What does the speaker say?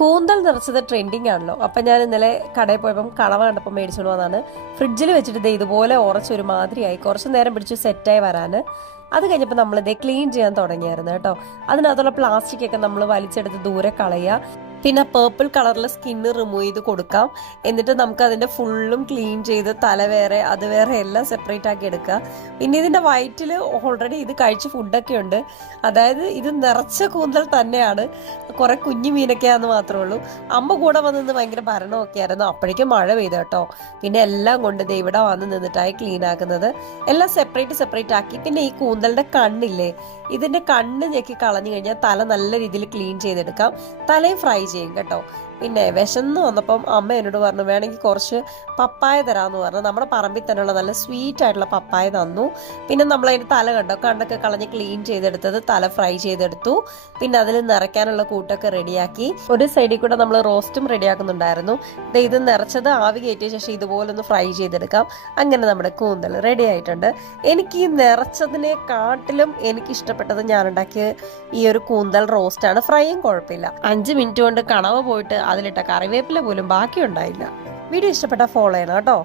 കൂന്തൽ നിറച്ചത് ട്രെൻഡിങ് ആണല്ലോ. അപ്പം ഞാൻ ഇന്നലെ കടയിൽ പോയപ്പം കണവ കണ്ടപ്പോൾ മേടിച്ചോണ്ട് വന്നാണ്. ഫ്രിഡ്ജിൽ വെച്ചിട്ട് ഇതുപോലെ ഉറച്ചൊരു മാതിരിയായി, കുറച്ച് നേരം പിടിച്ചു സെറ്റായി വരാൻ. അത് കഴിഞ്ഞപ്പോൾ നമ്മളിത് ക്ലീൻ ചെയ്യാൻ തുടങ്ങിയായിരുന്നു കേട്ടോ. അതിനകത്തുള്ള പ്ലാസ്റ്റിക് ഒക്കെ നമ്മൾ വലിച്ചെടുത്ത് ദൂരെ കളയുക. പിന്നെ പേർപ്പിൾ കളറിൽ സ്കിന്ന് റിമൂവ് ചെയ്ത് കൊടുക്കാം. എന്നിട്ട് നമുക്ക് അതിൻ്റെ ഫുള്ളും ക്ലീൻ ചെയ്ത് തല വേറെ അത് വേറെ എല്ലാം സെപ്പറേറ്റ് ആക്കി എടുക്കുക. പിന്നെ ഇതിൻ്റെ വയറ്റിൽ ഓൾറെഡി ഇത് കഴിച്ച ഫുഡൊക്കെ ഉണ്ട്. അതായത് ഇത് നിറച്ച കൂന്തൽ തന്നെയാണ്, കുറേ കുഞ്ഞു മീനൊക്കെയാണെന്ന് മാത്രമേ ഉള്ളൂ. അമ്മ കൂടെ വന്ന് നിന്ന് ഭയങ്കര ഭരണമൊക്കെ ആയിരുന്നു. അപ്പോഴേക്കും മഴ പെയ്തു കേട്ടോ. പിന്നെ എല്ലാം കൊണ്ട് ഇവിടെ വന്ന് നിന്നിട്ടായി ക്ലീൻ ആക്കുന്നത്. എല്ലാം സെപ്പറേറ്റ് ആക്കി. പിന്നെ ഈ കൂന്തലിൻ്റെ കണ്ണില്ലേ, ഇതിൻ്റെ കണ്ണ് ഞെക്കി കളഞ്ഞു കഴിഞ്ഞാൽ തല നല്ല രീതിയിൽ ക്ലീൻ ചെയ്തെടുക്കാം. തലയും ഫ്രൈ ചെയ്യും കേട്ടോ. പിന്നെ വിശന്ന് വന്നപ്പം അമ്മ എന്നോട് പറഞ്ഞു വേണമെങ്കിൽ കുറച്ച് പപ്പായ തരാമെന്ന് പറഞ്ഞു. നമ്മുടെ പറമ്പിൽ തന്നെയുള്ള നല്ല സ്വീറ്റ് ആയിട്ടുള്ള പപ്പായ തന്നു. പിന്നെ നമ്മളതിൻ്റെ തല കണ്ടൊക്കെ കളഞ്ഞ് ക്ലീൻ ചെയ്തെടുത്തത് തല ഫ്രൈ ചെയ്തെടുത്തു. പിന്നെ അതിൽ നിറയ്ക്കാനുള്ള കൂട്ടൊക്കെ റെഡിയാക്കി. ഒരു സൈഡിൽ കൂടെ നമ്മൾ റോസ്റ്റും റെഡിയാക്കുന്നുണ്ടായിരുന്നു. ഇത് നിറച്ചത് ആവി കയറ്റിയ ശേഷം ഇതുപോലെ ഒന്ന് ഫ്രൈ ചെയ്തെടുക്കാം. അങ്ങനെ നമ്മുടെ കൂന്തൽ റെഡി ആയിട്ടുണ്ട്. എനിക്ക് ഈ നിറച്ചതിനെക്കാട്ടിലും എനിക്കിഷ്ടപ്പെട്ടത് ഞാനുണ്ടാക്കിയ ഈ ഒരു കൂന്തൽ റോസ്റ്റാണ്. ഫ്രൈയും കുഴപ്പമില്ല. 5 മിനിറ്റ് കൊണ്ട് കണവ പോയിട്ട് അതിലിട്ട കറിവേപ്പില പോലും ബാക്കിയുണ്ടായില്ല. വീഡിയോ ഇഷ്ടപ്പെട്ടാൽ ഫോളോ ചെയ്യണം കേട്ടോ.